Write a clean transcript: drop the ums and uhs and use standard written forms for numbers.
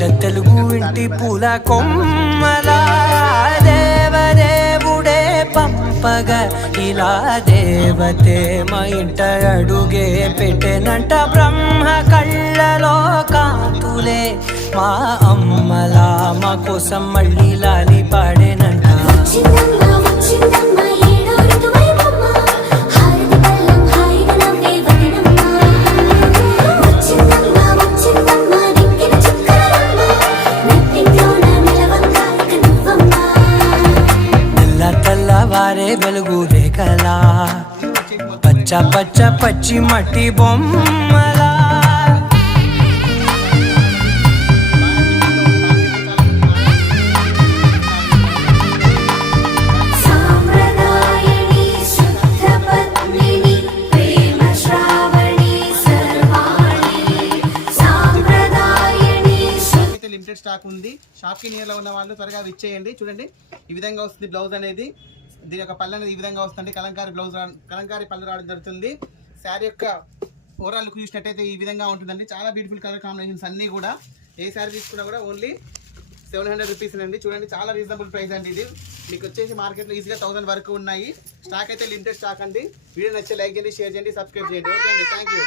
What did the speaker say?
తెలుగు ఇంటి పూల కొమ్మలా దేవదేవుడే పంపగా ఇలా దేవతే మా ఇంట అడుగే పెట్టెనంట బ్రహ్మ కళ్ళలో కాంతులే మా అమ్మలా మా కోసం మళ్ళీ లాలి పాడేనంట. వారే వెలుగు రేఖలా పచ్చ పచ్చ పచ్చి మట్టి బొమ్మలా లిమిటెడ్ స్టాక్ ఉంది. షాప్ కి నియర్ లో ఉన్న వాళ్ళు త్వరగా విచ్చేయండి. చూడండి ఈ విధంగా వస్తుంది బ్లౌజ్ అనేది. దీని యొక్క పళ్ళు అనేది ఈ విధంగా వస్తుంది. కలంకారీ పళ్ళు రావడం జరుగుతుంది. శారీ యొక్క ఓవరాల్ లుక్ చూసినట్టయితే ఈ విధంగా ఉంటుందండి. చాలా బ్యూటిఫుల్ కలర్ కాంబినేషన్స్ అన్నీ కూడా. ఏ శారీ తీసుకున్నా కూడా ఓన్లీ 700 రూపీస్ అండి. చూడండి చాలా రీజనబుల్ ప్రైస్ అండి. ఇది మీకు వచ్చేసి మార్కెట్లో ఈజీగా 1000 వరకు ఉన్నాయి. స్టాక్ అయితే లిమిటెడ్ స్టాక్ అండి. వీడియో నచ్చే లైక్ చేయండి, షేర్ చేయండి, సబ్స్క్రైబ్ చేయండి. ఓకే అండి, థ్యాంక్ యూ.